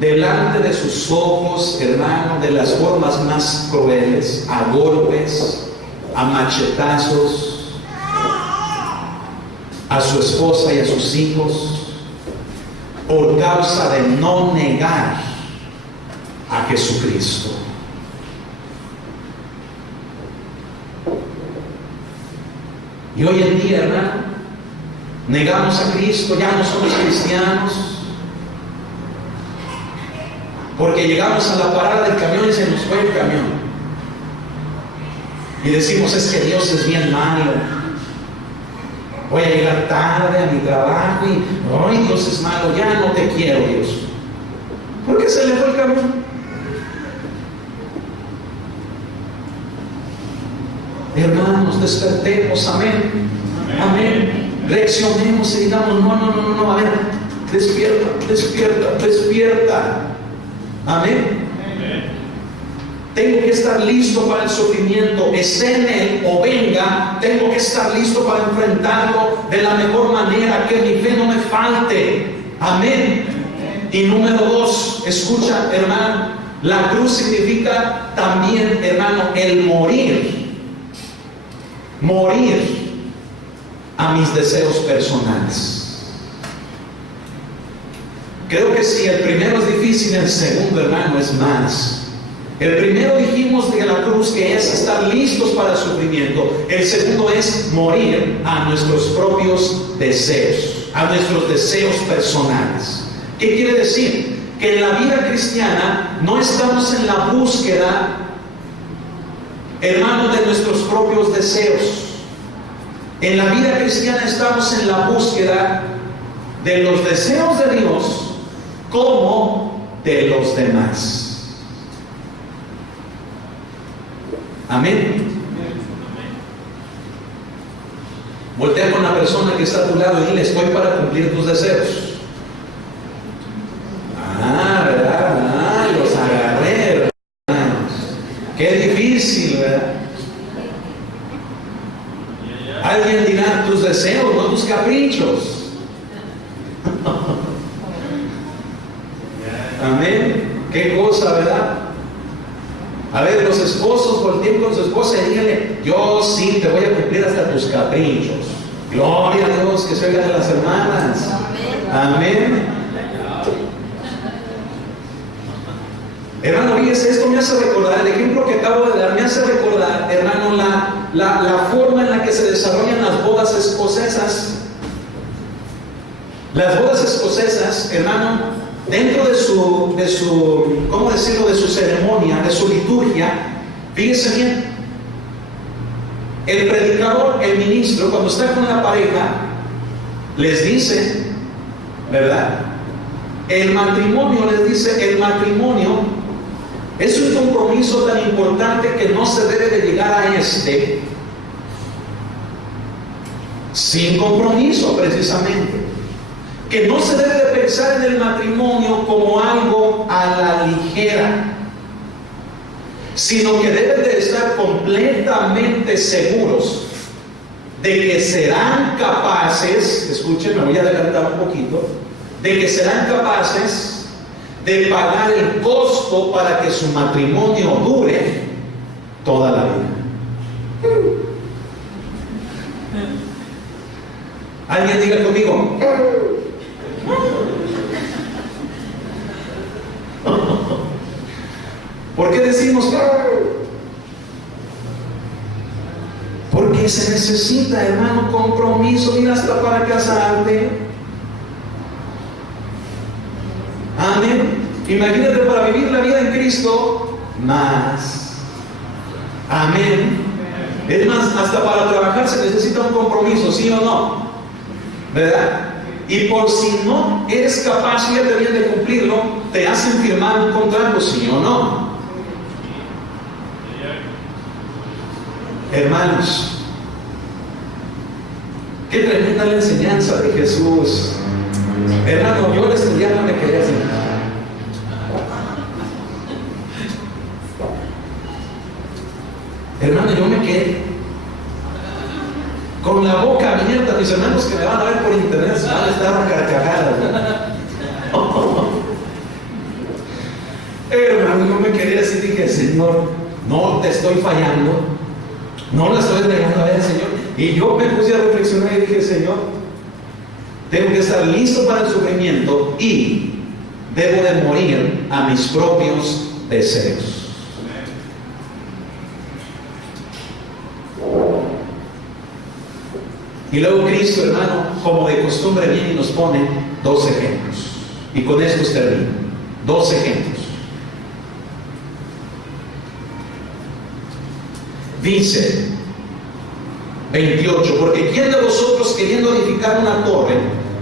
delante de sus ojos, hermano, de las formas más crueles, a golpes, a machetazos, a su esposa y a sus hijos, por causa de no negar a Jesucristo. Y hoy en día, hermano, negamos a Cristo, ya no somos cristianos, porque llegamos a la parada del camión y se nos fue el camión. Y decimos, es que Dios es bien malo. Voy a llegar tarde a mi trabajo y, ay, Dios es malo, ya no te quiero, Dios. ¿Por qué se le fue el camión? Hermanos, despertemos, amén. Amén. Reaccionemos y digamos, no, a ver, despierta. Amén. Tengo que estar listo para el sufrimiento, esté en él o venga, tengo que estar listo para enfrentarlo de la mejor manera, que mi fe no me falte. Amén. Y número 2, escucha, hermano, la cruz significa también, hermano, el morir a mis deseos personales. Creo que si el primero es difícil, el segundo, hermano, es más. El primero dijimos de la cruz que es estar listos para el sufrimiento. El segundo es morir a nuestros propios deseos, a nuestros deseos personales. ¿Qué quiere decir? Que en la vida cristiana no estamos en la búsqueda, hermanos, de nuestros propios deseos. En la vida cristiana estamos en la búsqueda de los deseos de Dios como de los demás. Amén. Voltea con la persona que está a tu lado y dile: estoy para cumplir tus deseos. ¿Verdad? Los agarré, hermanos. Qué difícil, ¿verdad? Alguien dirá: tus deseos, no tus caprichos. Amén. Qué cosa, ¿verdad? A ver, los esposos volteen con su esposa y díganle: yo sí te voy a cumplir hasta tus caprichos. Gloria a Dios, que se oigan las hermanas. Amén. Hermano, fíjese, esto me hace recordar, el ejemplo que acabo de dar me hace recordar, hermano, la forma en la que se desarrollan las bodas escocesas. Las bodas escocesas, hermano, dentro de su, ¿cómo decirlo?, de su ceremonia, de su liturgia, fíjese bien, el predicador, el ministro, cuando está con la pareja, les dice, ¿verdad? El matrimonio, les dice, el matrimonio es un compromiso tan importante que no se debe de llegar a este sin compromiso, precisamente. Que no se debe de pensar en el matrimonio como algo a la ligera, sino que deben de estar completamente seguros de que serán capaces, escuchen, me voy a adelantar un poquito, de que serán capaces de pagar el costo para que su matrimonio dure toda la vida. Alguien diga conmigo: ¿por qué decimos? Porque se necesita, hermano, compromiso. Mira, hasta para casarte. Amén. Imagínate, para vivir la vida en Cristo, más. Amén. Es más, hasta para trabajar se necesita un compromiso, ¿sí o no? ¿Verdad? Y por si no eres capaz, fíjate bien, de cumplirlo, te hacen firmar un contrato, ¿sí o no? Hermanos, qué tremenda la enseñanza de Jesús. Hermano, yo al estudiar no me quería sentar. Hermano, yo me quedé con la boca abierta. Mis hermanos que me van a ver por internet se van a estar a carcajadas, ¿no? Hermano, yo me quedé así, dije: Señor, no te estoy fallando, no la estoy regando a ver, Señor. Y yo me puse a reflexionar y dije: Señor, tengo que estar listo para el sufrimiento y debo de morir a mis propios deseos. Y luego Cristo, hermano, como de costumbre, viene y nos pone dos ejemplos. Y con esto termino. Dos ejemplos. Dice 28: porque ¿quién de vosotros, queriendo edificar una torre,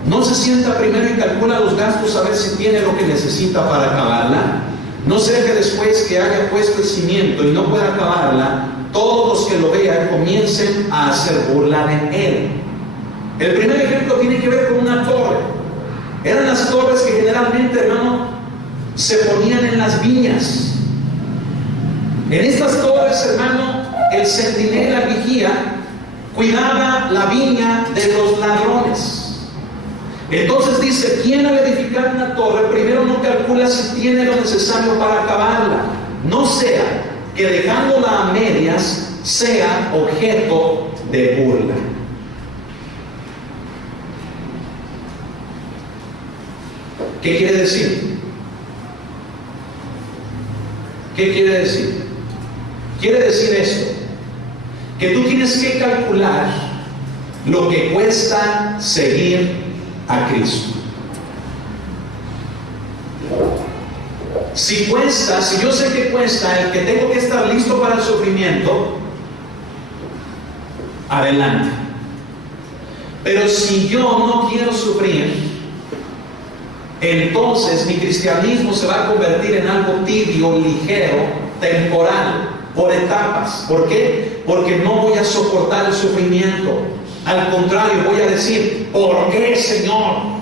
no se sienta primero y calcula los gastos a ver si tiene lo que necesita para acabarla? No sea que después que haya puesto el cimiento y no pueda acabarla, todos los que lo vean comiencen a hacer burla de él. El primer ejemplo tiene que ver con una torre. Eran las torres que generalmente, hermano, se ponían en las viñas. En estas torres, hermano, el centinela, el vigía, cuidaba la viña de los ladrones. Entonces dice: ¿quién al edificar una torre primero no calcula si tiene lo necesario para acabarla? No sea que dejándola a medias sea objeto de burla. ¿Qué quiere decir? ¿Qué quiere decir? Quiere decir esto, que tú tienes que calcular lo que cuesta seguir a Cristo. Si yo sé que cuesta el que tengo que estar listo para el sufrimiento, adelante. Pero si yo no quiero sufrir, entonces mi cristianismo se va a convertir en algo tibio, ligero, temporal, por etapas. ¿Por qué? Porque no voy a soportar el sufrimiento. Al contrario, voy a decir, ¿por qué, Señor?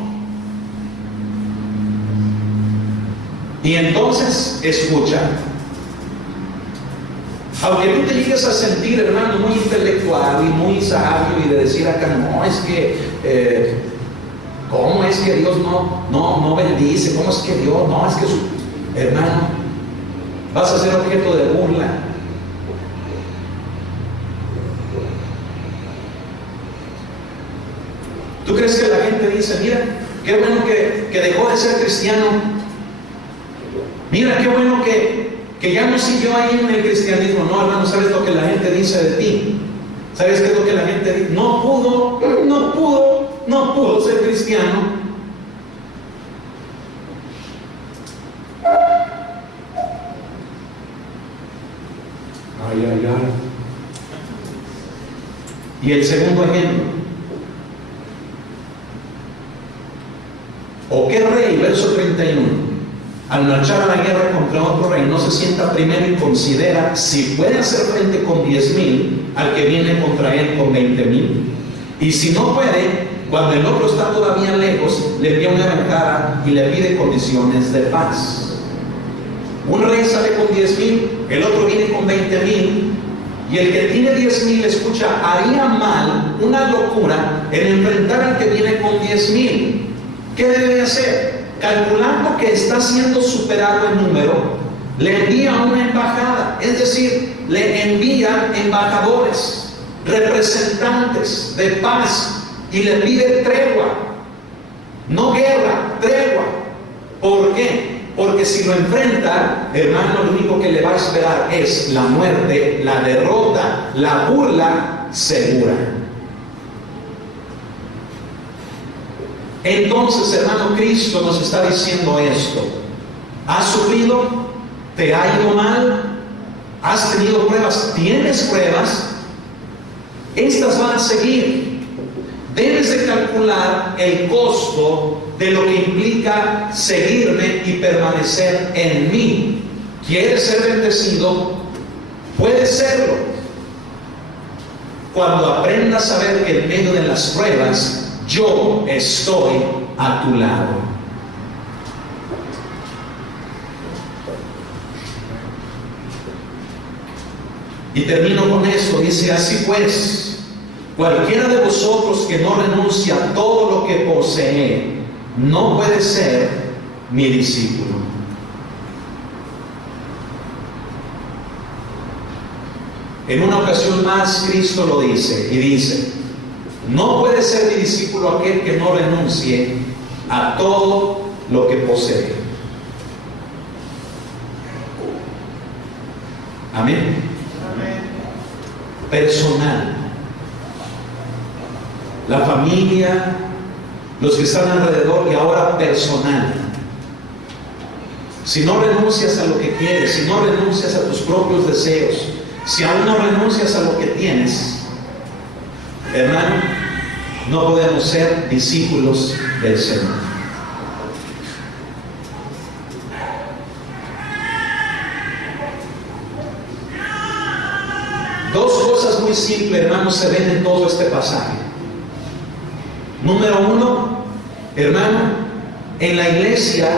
Y entonces, escucha. Aunque tú te llegues a sentir, hermano, muy intelectual y muy sabio y de decir acá, no, es que, ¿cómo es que Dios no bendice? ¿Cómo es que Dios, no, es que hermano, vas a ser objeto de burla? ¿Tú crees que la gente dice, mira, qué bueno que dejó de ser cristiano? Mira, qué bueno que ya no siguió ahí en el cristianismo. No, hermano, ¿sabes lo que la gente dice de ti? ¿Sabes qué es lo que la gente dice? No pudo ser cristiano. Ay. Y el segundo ejemplo. ¿O qué rey? Verso 31. Al marchar a la guerra contra otro rey, no se sienta primero y considera si puede hacer frente con 10,000 al que viene contra él con 20,000. Y si no puede, cuando el otro está todavía lejos, le envía una embajada y le pide condiciones de paz. Un rey sale con 10,000, el otro viene con 20,000, y el que tiene 10,000, escucha, haría mal, una locura, en enfrentar al que viene con 10,000. ¿Qué debe hacer? Calculando que está siendo superado en número, le envía una embajada, es decir, le envía embajadores, representantes de paz, y le pide tregua, no guerra, tregua. ¿Por qué? Porque si lo enfrenta, hermano, lo único que le va a esperar es la muerte, la derrota, la burla segura. Entonces, hermano, Cristo nos está diciendo esto. ¿Has sufrido? ¿Te ha ido mal? ¿Has tenido pruebas? ¿Tienes pruebas? Estas van a seguir. Debes de calcular el costo de lo que implica seguirme y permanecer en mí. ¿Quieres ser bendecido? Puedes serlo. Cuando aprendas a ver que en medio de las pruebas, yo estoy a tu lado. Y termino con esto. Dice, así pues, cualquiera de vosotros que no renuncia a todo lo que posee, no puede ser mi discípulo. En una ocasión más, Cristo lo dice, y dice, no puede ser mi discípulo aquel que no renuncie a todo lo que posee. Amén. Personal. La familia, los que están alrededor, y ahora personal. Si no renuncias a lo que quieres, si no renuncias a tus propios deseos, si aún no renuncias a lo que tienes, hermano, no podemos ser discípulos del Señor. Dos cosas muy simples, hermanos, se ven en todo este pasaje. Número uno, hermano, en la iglesia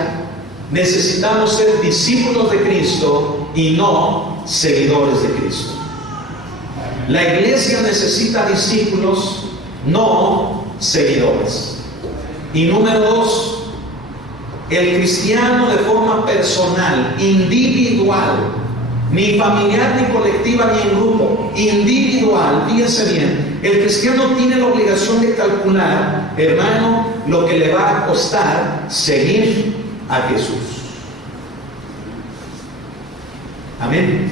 necesitamos ser discípulos de Cristo y no seguidores de Cristo. La iglesia necesita discípulos, no seguidores. Y número dos, el cristiano de forma personal, individual, ni familiar, ni colectiva, ni en grupo, individual, fíjense bien, el cristiano tiene la obligación de calcular, hermano, lo que le va a costar seguir a Jesús. Amén.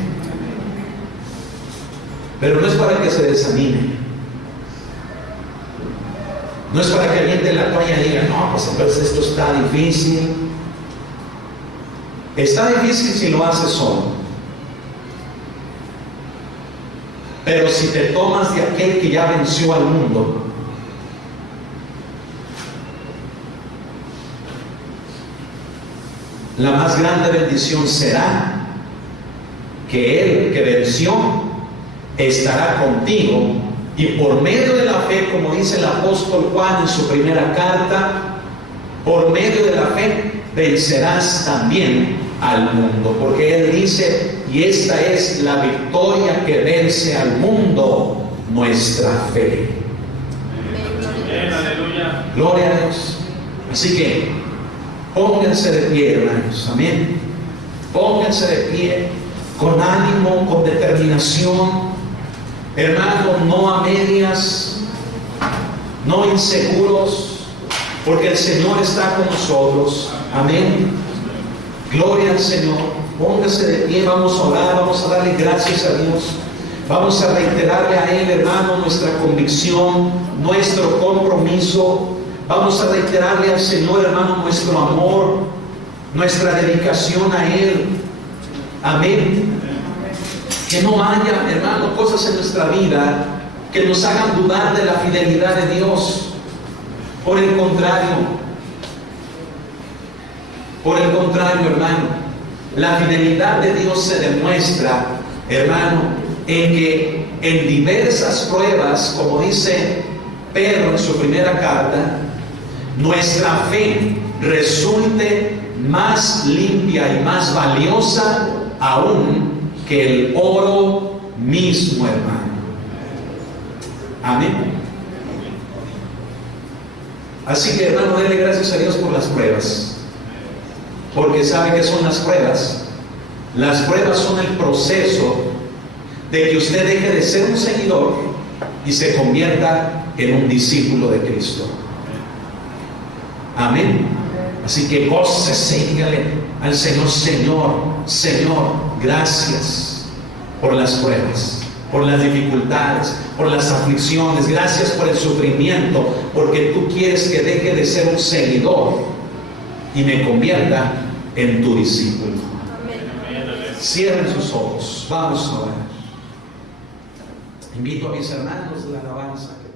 Pero no es para que se desanime. No es para que alguien de la toalla diga, no, pues entonces esto está difícil. Está difícil si lo haces solo. Pero si te tomas de aquel que ya venció al mundo, la más grande bendición será que Él que venció estará contigo, y por medio de la fe, como dice el apóstol Juan en su primera carta, por medio de la fe vencerás también al mundo, porque Él dice, y esta es la victoria que vence al mundo, nuestra fe. Aleluya. Gloria a Dios. Así que pónganse de pie, hermanos. Amén. Pónganse de pie con ánimo, con determinación. Hermanos, no a medias, no inseguros, porque el Señor está con nosotros. Amén. Gloria al Señor. Póngase de pie, vamos a orar, vamos a darle gracias a Dios. Vamos a reiterarle a Él, hermano, nuestra convicción, nuestro compromiso. Vamos a reiterarle al Señor, hermano, nuestro amor, nuestra dedicación a Él. Amén. Que no haya, hermano, cosas en nuestra vida que nos hagan dudar de la fidelidad de Dios. Por el contrario, hermano, la fidelidad de Dios se demuestra, hermano, en que en diversas pruebas, como dice Pedro en su primera carta, nuestra fe resulte más limpia y más valiosa aún que el oro mismo, hermano. Amén. Así que, hermano, denle gracias a Dios por las pruebas, porque sabe que son las pruebas. Las pruebas son el proceso de que usted deje de ser un seguidor y se convierta en un discípulo de Cristo. Amén. Así que gócese, dígale al Señor, Señor, gracias por las pruebas, por las dificultades, por las aflicciones. Gracias por el sufrimiento, porque tú quieres que deje de ser un seguidor y me convierta en tu discípulo. Cierren sus ojos. Vamos a orar. Invito a mis hermanos de la alabanza que